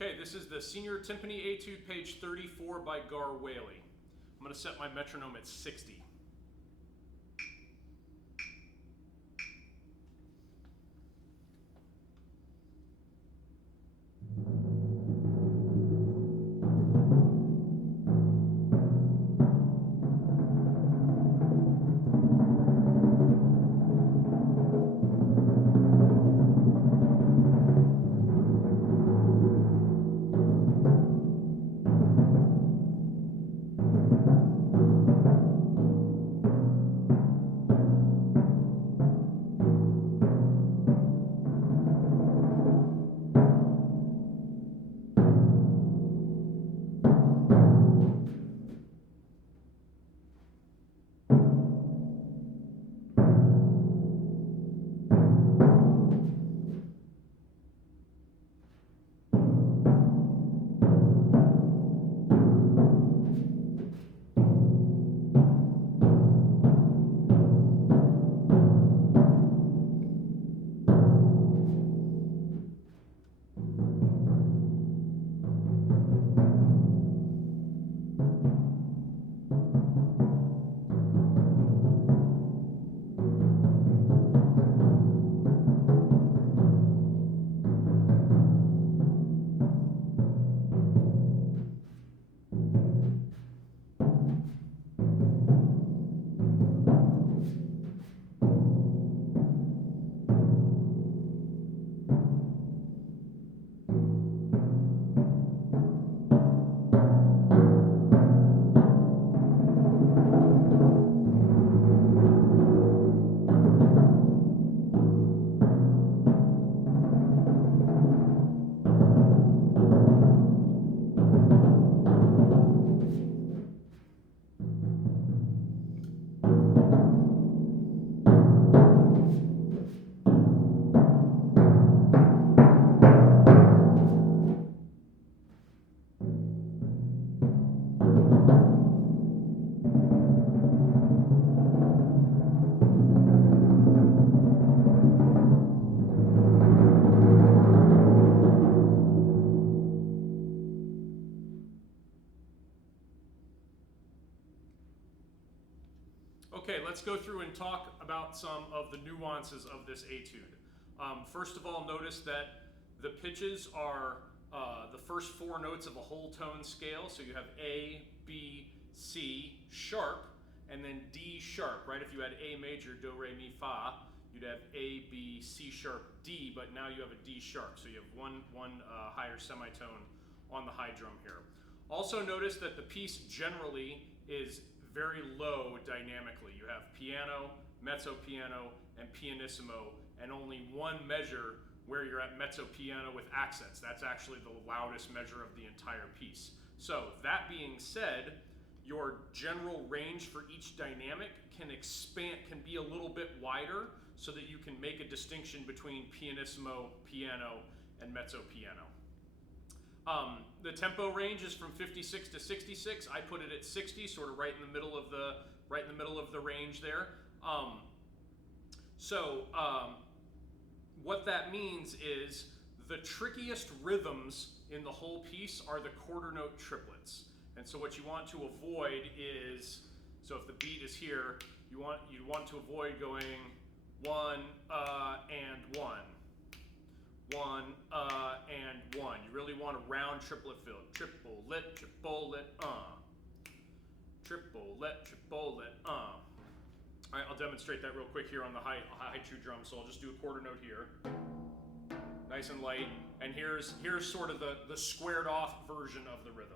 Okay, this is the Senior Timpani Etude, page 34 by Garwood Whaley. I'm going to set my metronome at 60. Okay, let's go through and talk about some of the nuances of this etude. First of all, notice that the pitches are the first four notes of a whole tone scale. So you have A, B, C, sharp, and then D sharp, right? If you had A major, do, re, mi, fa, you'd have A, B, C sharp, D, but now you have a D sharp. So you have one higher semitone on the high drum here. Also notice that the piece generally is very low dynamically. You have piano, mezzo piano, and pianissimo, and only one measure where you're at mezzo piano with accents. That's actually the loudest measure of the entire piece. So that being said, your general range for each dynamic can be a little bit wider so that you can make a distinction between pianissimo, piano, and mezzo piano. The tempo range is from 56 to 66. I put it at 60, sort of right in the middle of the range there. What that means is the trickiest rhythms in the whole piece are the quarter note triplets. And so what you want to avoid is, so if the beat is here, you want to avoid going one and one. One, and one. You really want a round triplet fill. Triplet, triplet, Triplet, triplet, All right, I'll demonstrate that real quick here on the high two drum. So I'll just do a quarter note here. Nice and light. And here's sort of the squared off version of the rhythm.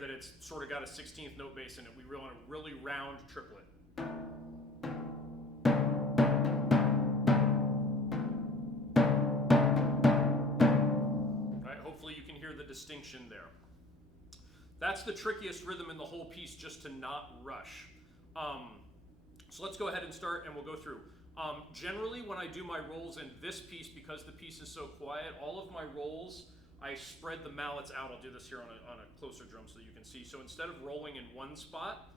That it's sort of got a 16th note bass in it. We want a really round triplet. All right, hopefully you can hear the distinction there. That's the trickiest rhythm in the whole piece, just to not rush. So let's go ahead and start, and we'll go through. Generally, when I do my rolls in this piece, because the piece is so quiet, all of my rolls, I spread the mallets out. I'll do this here on a closer drum so that you can see. So instead of rolling in one spot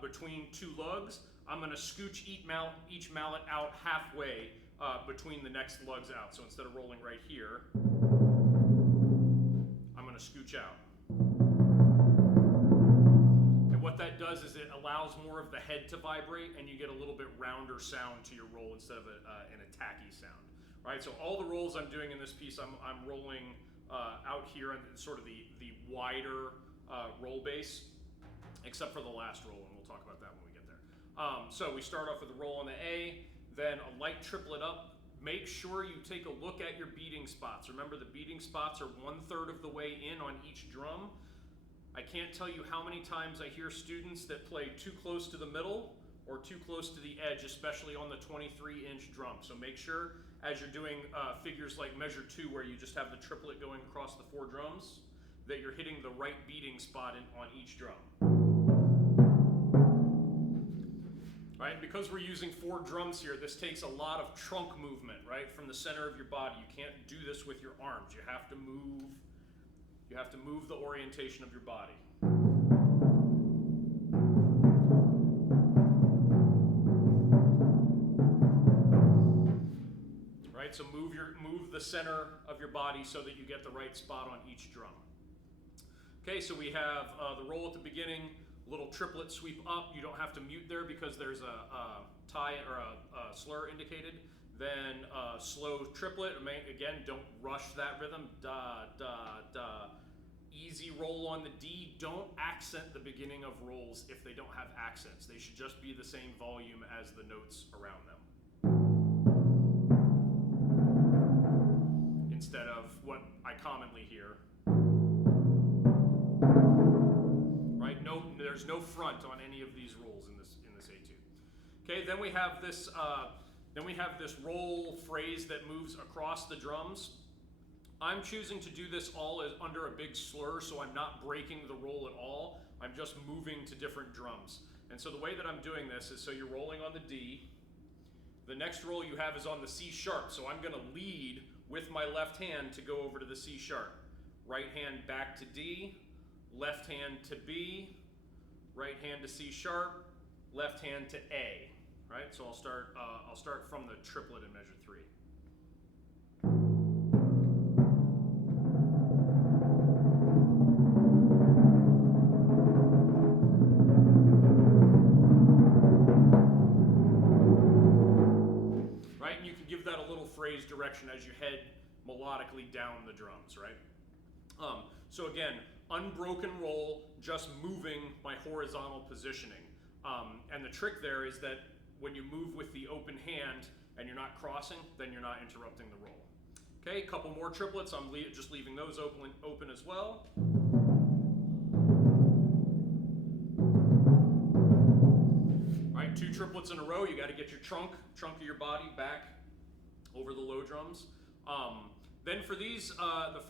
between two lugs, I'm going to scooch each mallet out halfway between the next lugs out. So instead of rolling right here, I'm going to scooch out. And what that does is it allows more of the head to vibrate, and you get a little bit rounder sound to your roll instead of an attacky sound. Right? So all the rolls I'm doing in this piece, I'm rolling out here on sort of the wider roll base, except for the last roll, and we'll talk about that when we get there. So we start off with a roll on the A, then a light triplet up. Make sure you take a look at your beating spots. Remember, the beating spots are 1/3 of the way in on each drum. I can't tell you how many times I hear students that play too close to the middle or too close to the edge, especially on the 23-inch drum. So make sure as you're doing figures like measure 2, where you just have the triplet going across the 4 drums, that you're hitting the right beating spot on each drum. Right? Because we're using 4 drums here, this takes a lot of trunk movement, right, from the center of your body. You can't do this with your arms. You have to move the orientation of your body. Right? So move the center of your body so that you get the right spot on each drum. Okay, so we have the roll at the beginning, little triplet sweep up. You don't have to mute there because there's a tie or a slur indicated. Then slow triplet. Again, don't rush that rhythm. Da, da, da. Easy roll on the D. Don't accent the beginning of rolls if they don't have accents. They should just be the same volume as the notes around them, instead of what I commonly hear. Right? No, there's no front on any of these rolls in this etude. Okay, then we have this roll phrase that moves across the drums. I'm choosing to do this all as under a big slur, so I'm not breaking the roll at all. I'm just moving to different drums. And so the way that I'm doing this is, so you're rolling on the D. The next roll you have is on the C sharp, so I'm going to lead with my left hand to go over to the C sharp. Right hand back to D, left hand to B, right hand to C sharp, left hand to A. Right? So I'll start from the triplet in measure 3. Phrase direction as you head melodically down the drums, right? So again, unbroken roll, just moving my horizontal positioning. And the trick there is that when you move with the open hand and you're not crossing, then you're not interrupting the roll. Okay, a couple more triplets. I'm just leaving those open as well. All right, 2 triplets in a row. You got to get your trunk of your body back over the low drums. Then for these, the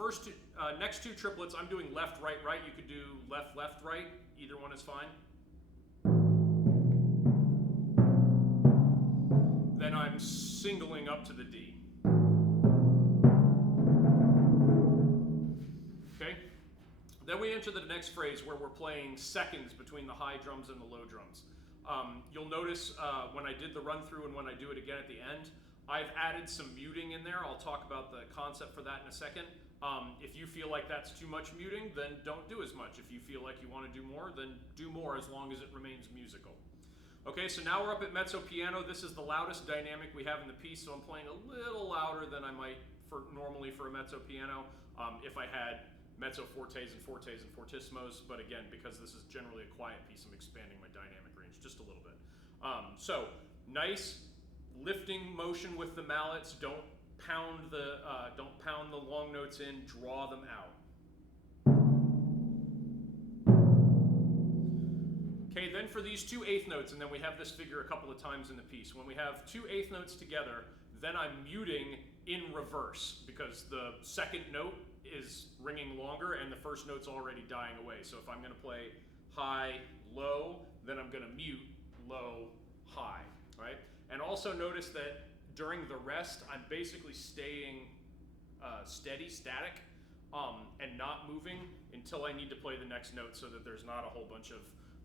next 2 triplets, I'm doing left, right, right. You could do left, left, right. Either one is fine. Then I'm singling up to the D. Okay? Then we enter the next phrase where we're playing seconds between the high drums and the low drums. You'll notice when I did the run through and when I do it again at the end, I've added some muting in there. I'll talk about the concept for that in a second. If you feel like that's too much muting, then don't do as much. If you feel like you want to do more, then do more as long as it remains musical. Okay, so now we're up at mezzo piano. This is the loudest dynamic we have in the piece, so I'm playing a little louder than I might normally for a mezzo piano if I had mezzo fortes and fortissimos, but again, because this is generally a quiet piece, I'm expanding my dynamic range just a little bit. So nice lifting motion with the mallets. Don't pound the long notes in. Draw them out. Okay, then for these 2 eighth notes, and then we have this figure a couple of times in the piece. When we have 2 eighth notes together, then I'm muting in reverse because the second note is ringing longer and the first note's already dying away. So if I'm going to play high, low, then I'm going to mute low, high, right? And also notice that during the rest, I'm basically staying static, and not moving until I need to play the next note so that there's not a whole bunch of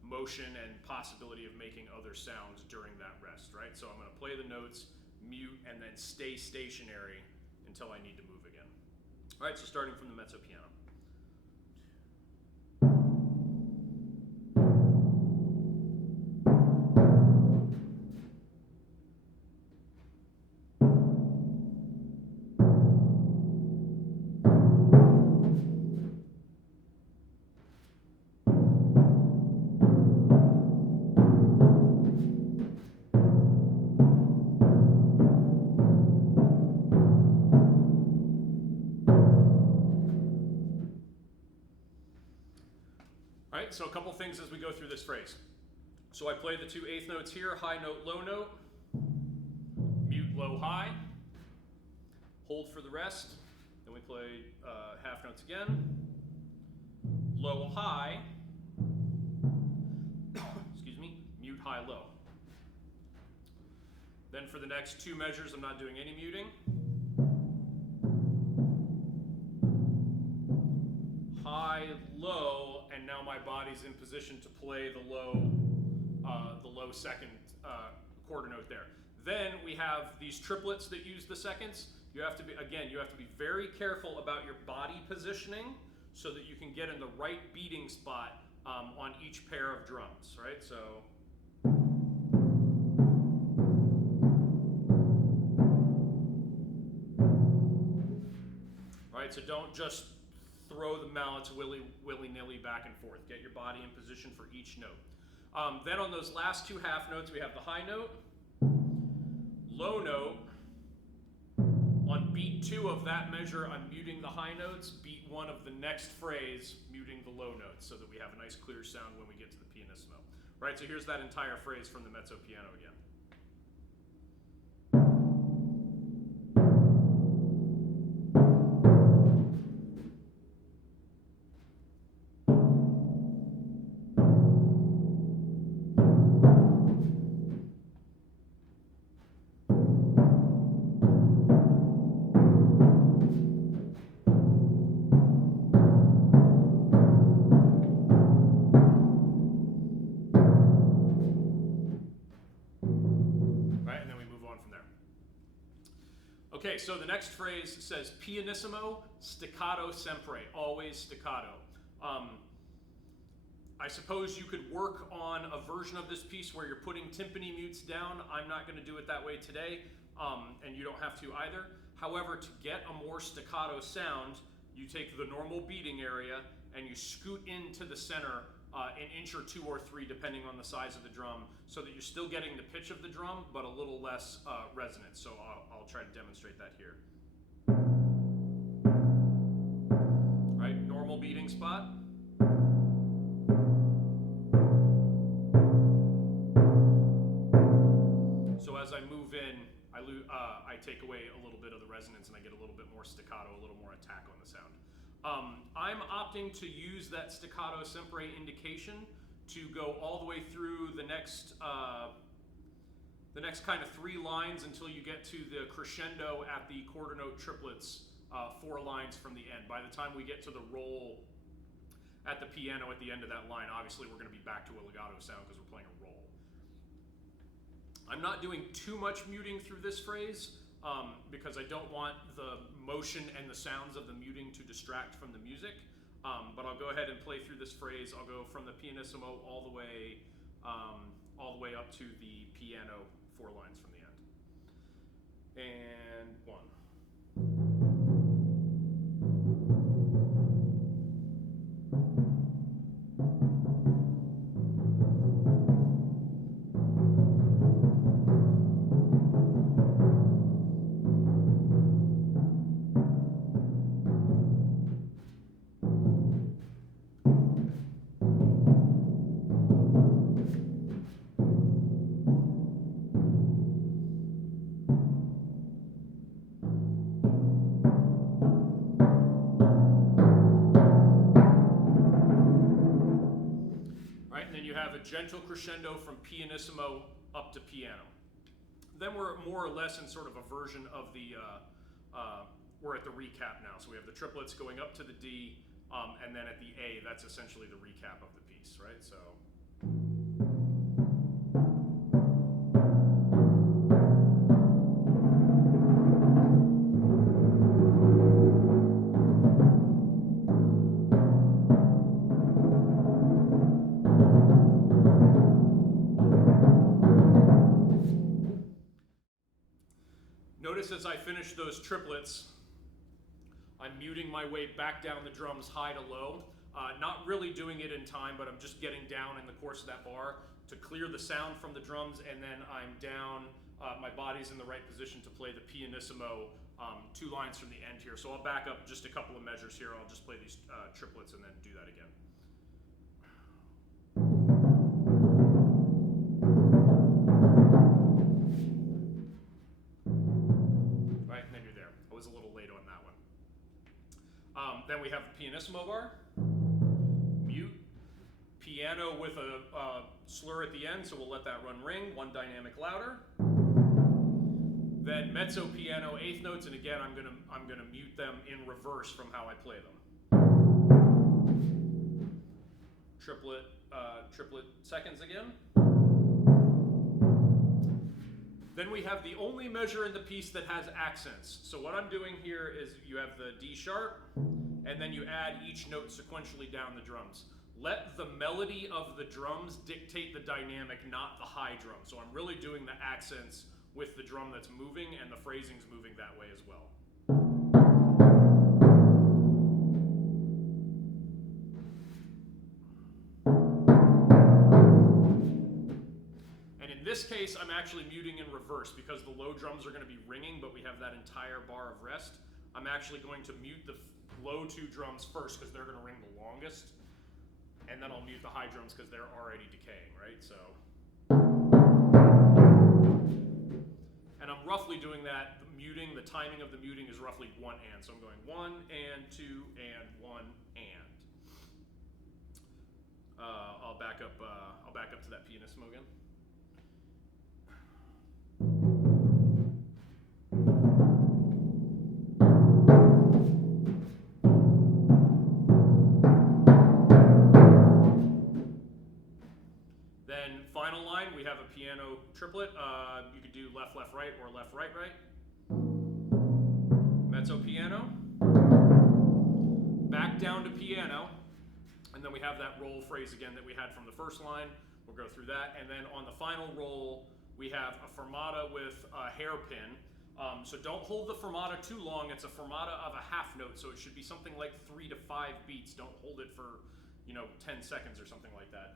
motion and possibility of making other sounds during that rest, right? So I'm going to play the notes, mute, and then stay stationary until I need to move again. All right, so starting from the mezzo piano. So a couple things as we go through this phrase. So I play the 2 8th notes here, high note, low note, mute, low, high, hold for the rest. Then we play half notes again, low, high, excuse me, mute, high, low. Then for the next 2 measures, I'm not doing any muting. High, low, and now my body's in position to play the low second quarter note there. Then we have these triplets that use the seconds. You have to be very careful about your body positioning so that you can get in the right beating spot on each pair of drums, right? So. All right, so don't just throw the mallets willy-nilly back and forth. Get your body in position for each note. Then on those last 2 half notes, we have the high note, low note. On beat 2 of that measure, I'm muting the high notes. Beat 1 of the next phrase, muting the low notes so that we have a nice clear sound when we get to the pianissimo. Right, so here's that entire phrase from the mezzo piano again. Okay, so the next phrase says pianissimo, staccato sempre, always staccato. I suppose you could work on a version of this piece where you're putting timpani mutes down. I'm not going to do it that way today, and you don't have to either. However, to get a more staccato sound, you take the normal beating area and you scoot into the center an inch or 2 or 3, depending on the size of the drum, so that you're still getting the pitch of the drum, but a little less resonance. So I'll try to demonstrate that here. All right, normal beating spot. So as I move in, I take away a little bit of the resonance and I get a little bit more staccato, a little more attack on the sound. I'm opting to use that staccato sempre indication to go all the way through the next kind of 3 lines until you get to the crescendo at the quarter note triplets 4 lines from the end. By the time we get to the roll at the piano at the end of that line, obviously we're going to be back to a legato sound because we're playing a roll. I'm not doing too much muting through this phrase because I don't want the motion and the sounds of the muting to distract from the music. But I'll go ahead and play through this phrase. I'll go from the pianissimo all the way up to the piano 4 lines from the end. And 1. Gentle crescendo from pianissimo up to piano. Then we're more or less in sort of a version of the, we're at the recap now. So we have the triplets going up to the D, and then at the A, that's essentially the recap of the piece, right? So. Notice as I finish those triplets, I'm muting my way back down the drums high to low. Not really doing it in time, but I'm just getting down in the course of that bar to clear the sound from the drums, and then I'm down, my body's in the right position to play the pianissimo 2 lines from the end here. So I'll back up just a couple of measures here. I'll just play these triplets and then do that again. Then we have the pianissimo bar, mute, piano with a slur at the end, so we'll let that run ring, 1 dynamic louder. Then mezzo piano, 8th notes, and again I'm gonna mute them in reverse from how I play them. Triplet seconds again. Then we have the only measure in the piece that has accents. So what I'm doing here is you have the D sharp, and then you add each note sequentially down the drums. Let the melody of the drums dictate the dynamic, not the high drum. So I'm really doing the accents with the drum that's moving, and the phrasing's moving that way as well. And in this case, I'm actually muting in reverse because the low drums are going to be ringing, but we have that entire bar of rest. I'm actually going to mute the low 2 drums first because they're going to ring the longest, and then I'll mute the high drums because they're already decaying, right? So, and I'm roughly doing that. The timing of the muting is roughly 1 and. So I'm going 1 and 2 and 1 and. I'll back up to that pianissimo again. Then final line, we have a piano triplet. You could do left, left, right, or left, right, right. Mezzo piano. Back down to piano. And then we have that roll phrase again that we had from the first line. We'll go through that. And then on the final roll, we have a fermata with a hairpin. So don't hold the fermata too long. It's a fermata of a half note, so it should be something like 3 to 5 beats. Don't hold it for 10 seconds or something like that.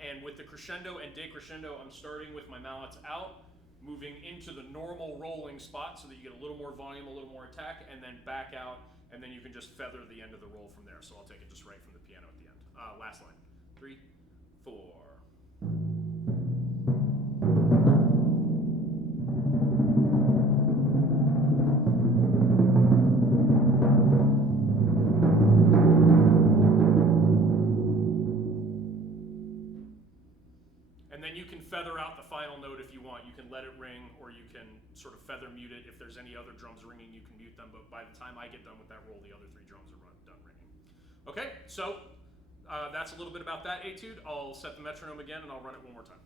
And with the crescendo and decrescendo, I'm starting with my mallets out, moving into the normal rolling spot so that you get a little more volume, a little more attack, and then back out, and then you can just feather the end of the roll from there. So I'll take it just right from the piano at the end. Last line. 3, 4. Feather out the final note if you want. You can let it ring, or you can sort of feather mute it. If there's any other drums ringing, you can mute them, but by the time I get done with that roll, the other 3 drums are done ringing. Okay, so that's a little bit about that etude. I'll set the metronome again, and I'll run it one more time.